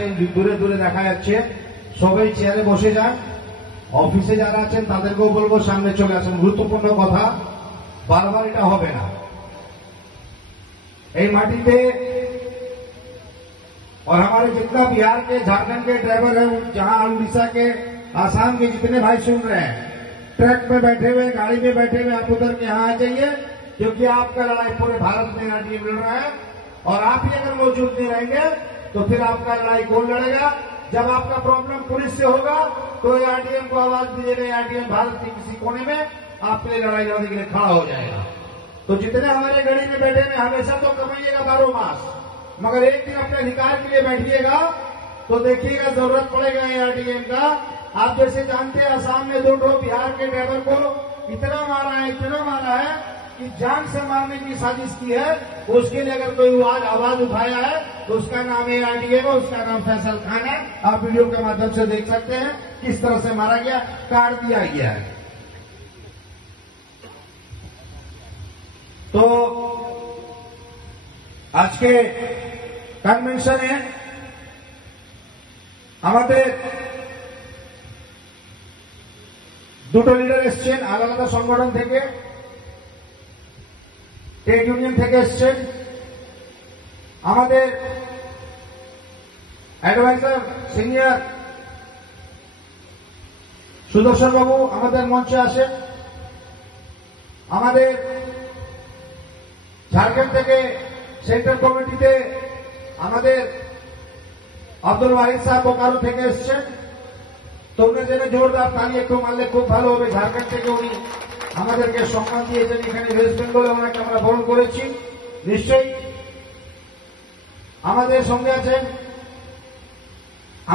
আছেন দূরে দূরে দেখা যাচ্ছে, সবাই চেয়ারে বসে যান। অফিসে যারা আছেন তাদেরকেও বলবো সামনে চলে আসেন, গুরুত্বপূর্ণ কথা, বারবার এটা হবে না। এই মাটিতে और हमारे जितना बिहार के, झारखंड के ड्राइवर हैं, जहां उड़ीसा के, आसाम के जितने भाई सुन रहे हैं, ट्रक में बैठे हुए, गाड़ी में बैठे हुए, आप उधर के यहाँ आ जाइए, क्योंकि आपका लड़ाई पूरे भारत में एआरडीएम लड़ रहा है। और आप ही अगर मौजूद नहीं रहेंगे तो फिर आपका लड़ाई कौन लड़ेगा? जब आपका प्रॉब्लम पुलिस से होगा तो एआरडीएम को आवाज दीजिएगा, एआरडीएम भारत के किसी कोने में आपके लिए लड़ाई लड़ने के लिए खड़ा हो जाएगा। तो जितने हमारे गाड़ी में बैठे हैं हमेशा तो कमाइएगा 12 मास, मगर एक दिन अपने अधिकार के लिए बैठिएगा तो देखिएगा जरूरत पड़ेगा एआरडीएम का। आप जैसे जानते हैं असम में 2 बिहार के ड्राइवर को इतना मारा है कि जान से मारने की साजिश की है। उसके लिए अगर कोई आवाज उठाया है तो उसका नाम एआरडीएम है, उसका नाम फैसल खान है। आप वीडियो के माध्यम से देख सकते हैं किस तरह से मारा गया, काट दिया गया है। तो आज के কনভেনশনে আমাদের দুটো লিডার এসছেন আলাদা আলাদা সংগঠন থেকে, ট্রেড ইউনিয়ন থেকে এসছেন। আমাদের অ্যাডভাইজার সিনিয়র সুদর্শন বাবু আমাদের মঞ্চে আসেন। আমাদের ঝাড়খণ্ড থেকে সেন্ট্রাল কমিটিতে আমাদের আব্দুল ওয়াহিদ সাহেব বোকারো থেকে এসছেন। তোমরা জেনে জোরদার তালি একটু মারলে খুব ভালো হবে। ঝাড়খণ্ড থেকে উনি আমাদেরকে সম্মান দিয়েছেন, এখানে ওয়েস্ট বেঙ্গলে ওনাকে আমরা বরণ করেছি। নিশ্চয়ই আমাদের সঙ্গে আছেন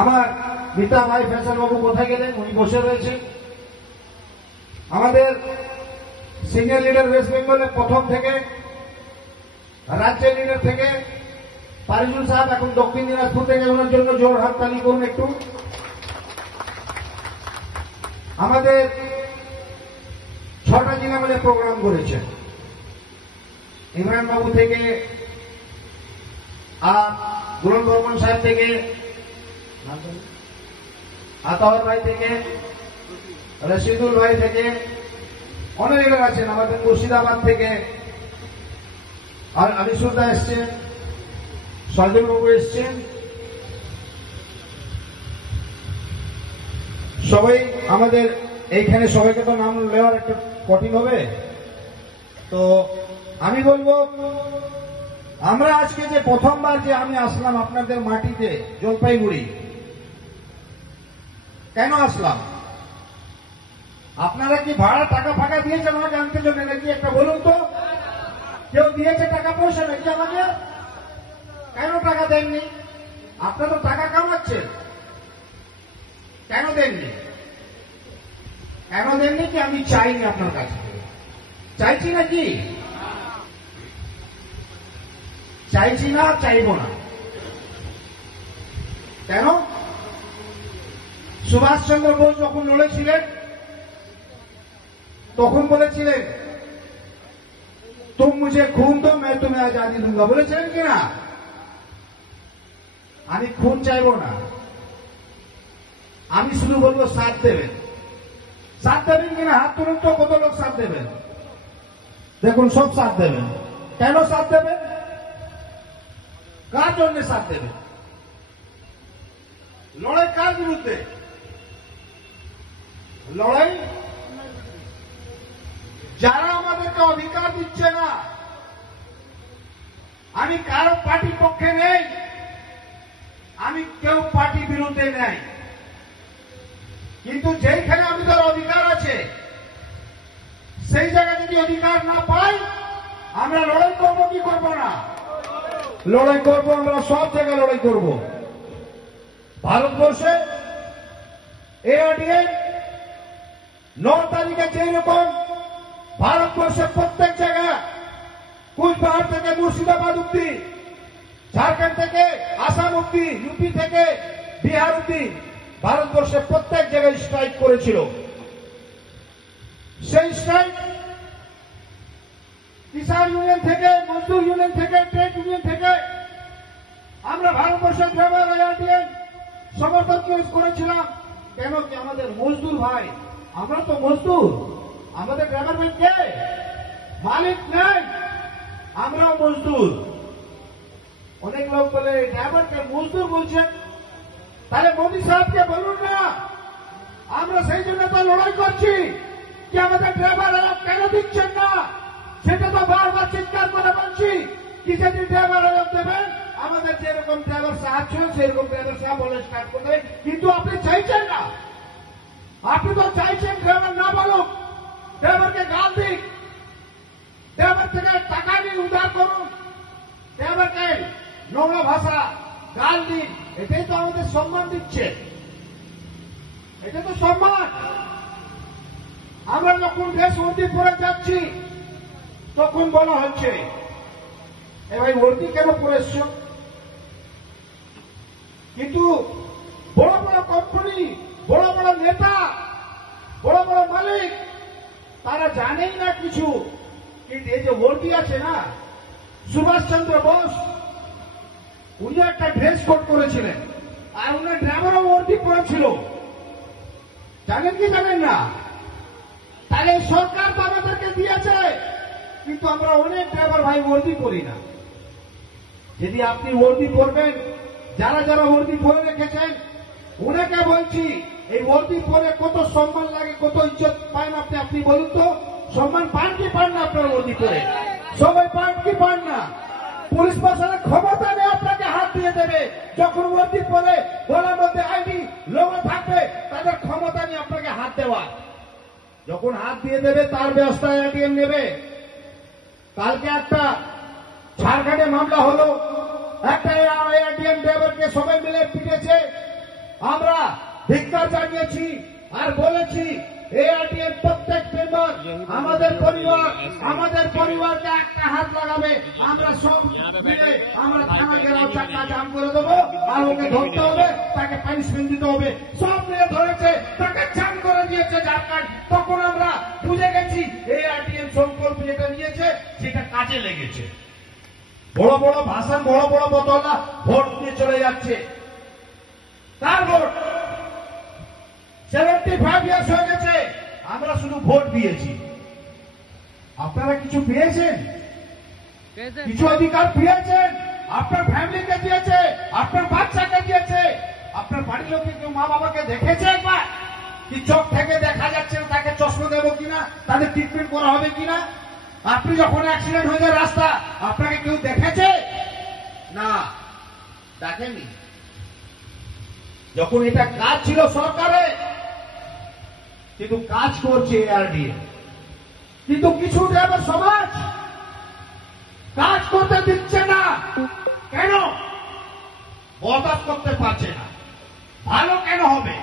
আমার মিতা ভাই ফেসাল বাবু, কোথায় গেলেন? উনি বসে রয়েছেন। আমাদের সিনিয়র লিডার ওয়েস্ট বেঙ্গলের প্রথম থেকে, রাজ্যের লিডার থেকে পারিজুল সাহেব এখন দক্ষিণ দিনাজপুর থেকে, ওনার জন্য জোর হাততালি করুন একটু। আমাদের 6টা জেলা মিলে প্রোগ্রাম করেছেন, ইমরান বাবু থেকে আর গুরুন বর্মন সাহেব থেকে, আতাউর ভাই থেকে, রশিদুল ভাই থেকে, অনেক লিডার আছেন। আমাদের মুর্শিদাবাদ থেকে আর আলিসুরদা এসছেন, সজল বাবু এসছেন। সবাই আমাদের এইখানে, সবাইকে তো নাম নেওয়ার একটা কঠিন হবে, তো আমি বলবো আমরা আজকে যে প্রথমবার যে আমি আসলাম আপনাদের মাটিতে জলপাইগুড়ি, কেন আসলাম? আপনারা কি ভাড়া টাকা ফাঁকা দিয়েছেন আমাকে আনতে জন্য নাকি? একটা বলুন তো, কেউ দিয়েছে টাকা পয়সা নাকি আমাকে? কেন টাকা দেননি? আপনারা তো টাকা কামাচ্ছেন, কেন দেননি? কেন দেননি কি আমি চাইনি আপনার কাছে? চাইছি নাকি? চাইছি না, চাইব না। কেন? সুভাষচন্দ্র বোস যখন লড়েছিলেন তখন বলেছিলেন तुम मुझे खून दो मैं तुम्हें आजादी दूंगा, বলেছিলেন কিনা? আমি খুন চাইব না, আমি শুধু বলবো সাথ দেবেন। সাথ দেবেন কিনা? হাত তুলুন তো, কত লোক সাথ দেবেন? দেখুন সব সাথ দেবেন। কেন সাথ দেবেন? কার জন্য সাথ দেবেন? লড়াই কার বিরুদ্ধে? লড়াই যারা আমাদেরকে অধিকার দিচ্ছে না। আমি কারো পার্টির পক্ষে নেই, আমি কেউ পার্টি বিরুদ্ধে নেই, কিন্তু যেখানে আমাদের অধিকার আছে সেই জায়গায় যদি অধিকার না পাই আমরা লড়াই করবো কি করবো না? লড়াই করবো, আমরা সব জায়গায় লড়াই করব। ভারতবর্ষে এআরডিএম 9 তারিখে যেরকম ভারতবর্ষের প্রত্যেক জায়গায়, কুচবিহার থেকে মুর্শিদাবাদ অব্দি, ঝাড়খণ্ড থেকে আসাম অব্দি, ইউপি থেকে বিহার অব্দি, ভারতবর্ষের প্রত্যেক জায়গায় স্ট্রাইক করেছিল। সেই স্ট্রাইক কিষাণ ইউনিয়ন থেকে, মজদুর ইউনিয়ন থেকে, ট্রেড ইউনিয়ন থেকে আমরা ভারতবর্ষের ড্রাইভার এআরডিএম সমর্থন করেছিলাম। কেন কি আমাদের মজদুর ভাই, আমরা তো মজদুর, আমাদের ড্রাইভার ভাই কে? মালিক নেই, আমরাও মজদুর। অনেক লোক বলে ড্রাইভারকে মজদুর বলছেন, তাহলে মোদী সাহেবকে বলুন না। আমরা সেই জন্য তো লড়াই করছি কি আমাদের ড্রাইভার আলাপ কেন দিচ্ছেন না, সেটা তো বারবার চিৎকার করে বলছি কি যদি ড্রাইভার আলাপ দেবেন, আমাদের যেরকম ড্রাইভার সাহায্য সেরকম ড্রাইভার সাহেব বলে স্টার্ট করতে, কিন্তু আপনি চাইছেন না। আপনি তো চাইছেন ড্রাইভার না বলুক, ড্রাইভারকে গাল দিক, ড্রাইভার থেকে টাকা নিয়ে উদ্ধার করুন, ড্রাইভারকে নোংরা ভাষা গাল দিন। এটাই তো আমাদের সম্মান দিচ্ছে, এটা তো সম্মান। আমরা যখন দেশ ওর্দি পরে যাচ্ছি তখন বলা হচ্ছে এ ভাই ওর্দি কেন পরেছ, কিন্তু বড় বড় কোম্পানি, বড় বড় নেতা, বড় বড় মালিক তারা জানেই না কিছু। কিন্তু এই যে ওর্দি আছে না, সুভাষচন্দ্র বোস উনি একটা ড্রেস কোড করেছিলেন, আর উনার ড্রাইভারও ওর্দি পরেছিল, জানেন কি জানেন না? তাহলে সরকার তো আমাদেরকে দিয়েছে, কিন্তু আমরা অনেক ড্রাইভার ভাই ওর্দি পরি না। যদি আপনি ওর্দি পরবেন, যারা যারা ওর্দি পরে রেখেছেন ওনাকে বলছি, এই ওর্দি পরে কত সম্মান লাগে, কত ইজ্জত পান আপনি, আপনি বলুন তো। সম্মান পান কি পান না আপনার ওর্দি পরে? সবাই পান কি পান না? পুলিশ প্রশাসনের ক্ষমতা নেই আপনাকে হাত দিয়ে দেবে, যখন ওর্দি পরে গলার মধ্যে আইডি লোগো থাকবে তাদের ক্ষমতা নেই আপনাকে হাত দেওয়া। যখন হাত দিয়ে দেবে তার ব্যবস্থায় এটিএম নেবে। কালকে একটা ঝাড়খণ্ডে মামলা হলো, একটা এটিএম ড্রাইভারকে সবাই মিলে পিটেছে। আমরা ধিক্কার জানিয়েছি আর বলেছি এটিএম প্রত্যেক মেম্বার আমাদের পরিবারকে একটা হাত লাগাবে, আমরা সব মিলে আমরা থানা ঘেরাও চাক্কা জাম করে দেবো, আর ওকে ধরতে হবে, তাকে পানিশমেন্ট দিতে হবে। সব মিলে ধরেছে, তাকে জাম করে দিয়েছে ঝাড়খণ্ড। তখন আমরা বুঝে গেছি এটিএম সংকল্প যেটা নিয়েছে সেটা কাজে লেগেছে। বড় বড় ভাষণ, বড় বড় বদলা ভোট দিয়ে চলে যাচ্ছে। কার ভোট? 75 ইয়ার্স হয়ে গেছে, আমরা শুধু ভোট দিয়েছি। আপনারা কিছু পেয়েছেন? কিছু অধিকার পেয়েছেন? আপনার ফ্যামিলিকে দিয়েছে, আপনার বাচ্চাকে দিয়েছে, আপনার বাড়ির লোকে কেউ মা বাবাকে দেখেছে একবার কি চোখ থেকে দেখা যাচ্ছে না, তাকে চশমা দেবো কিনা, তাদের ট্রিটমেন্ট করা হবে কিনা? আপনি যখন অ্যাক্সিডেন্ট হয়ে যায় রাস্তা, আপনাকে কেউ দেখেছে? না, দেখেননি। যখন এটা কাজ ছিল সরকারে, কিন্তু কাজ করছে এআরডিএ, কিন্তু কিছু ড্রাইভার সমাজ কাজ করতে দিচ্ছে না। কেন? বরদাস্ত করতে পারছে না। ভালো কেন হবে?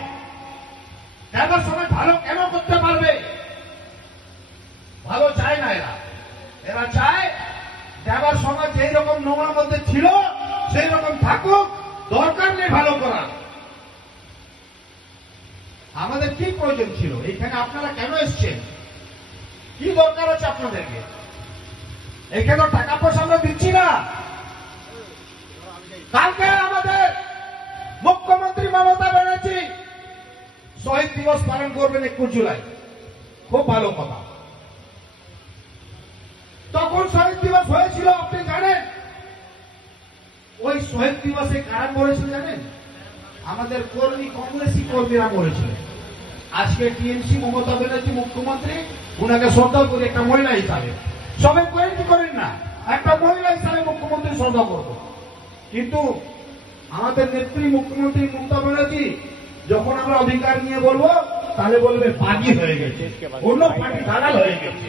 ড্রাইভার সমাজ ভালো কেন করতে পারবে? ভালো চায় না এরা। এরা চায় ড্রাইভার সমাজ যেই রকম নোংরার মধ্যে ছিল সেই রকম থাকুক, দরকার নেই ভালো করার। আমাদের কি প্রয়োজন ছিল? এখানে আপনারা কেন এসছেন? কি দরকার আছে আপনাদেরকে? এখানে টাকা পয়সা আমরা দিচ্ছি না। কালকে আমাদের মুখ্যমন্ত্রী মমতা ব্যানার্জি শহীদ দিবস পালন করবেন 21 জুলাই, খুব ভালো কথা। তখন শহীদ দিবস হয়েছিল আপনি জানেন? ওই শহীদ দিবসে কারা মরেছিল জানেন? আমাদের কর্মী, কংগ্রেসী কর্মীরা মরেছিল। আজকে টিএমসি মমতা ব্যানার্জি মুখ্যমন্ত্রী, উনাকে শ্রদ্ধা করি একটা মহিলা হিসাবে। সবাই করেন কি করেন না? একটা মহিলা হিসাবে মুখ্যমন্ত্রী শ্রদ্ধা করব। কিন্তু আমাদের নেত্রী মুখ্যমন্ত্রী মমতা ব্যানার্জি যখন আমরা অধিকার নিয়ে বলবো, তাহলে বলবে বাগি হয়ে গেছে, অন্য পার্টি দালাল হয়ে গেছে।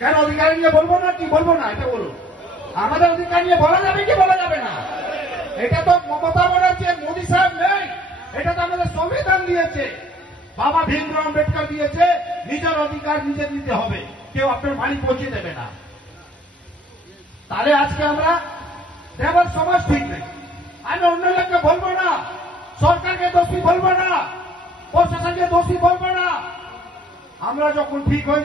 কেন অধিকার নিয়ে বলবো না? কি বলবো না এটা বলুন। আমাদের অধিকার নিয়ে বলা যাবে কি বলা যাবে না? এটা তো মমতা ব্যানার্জি, মোদী সাহেব নেই, এটা তো আমাদের সংবিধান দিয়েছে, বাবা ভীমরাও আম্বেদকর দিয়েছে। নিজের অধিকার নিজে নিতে হবে, কেউ আপনার বাড়ি পৌঁছে দেবে না। তাহলে আজকে আমরা ড্রাইভার সমাজ ঠিক নেই। আমি অন্য লোককে বলবো না, সরকারকে দোষী বলবো না, প্রশাসনকে দোষী বলবো না। আমরা যখন ঠিক হয়ে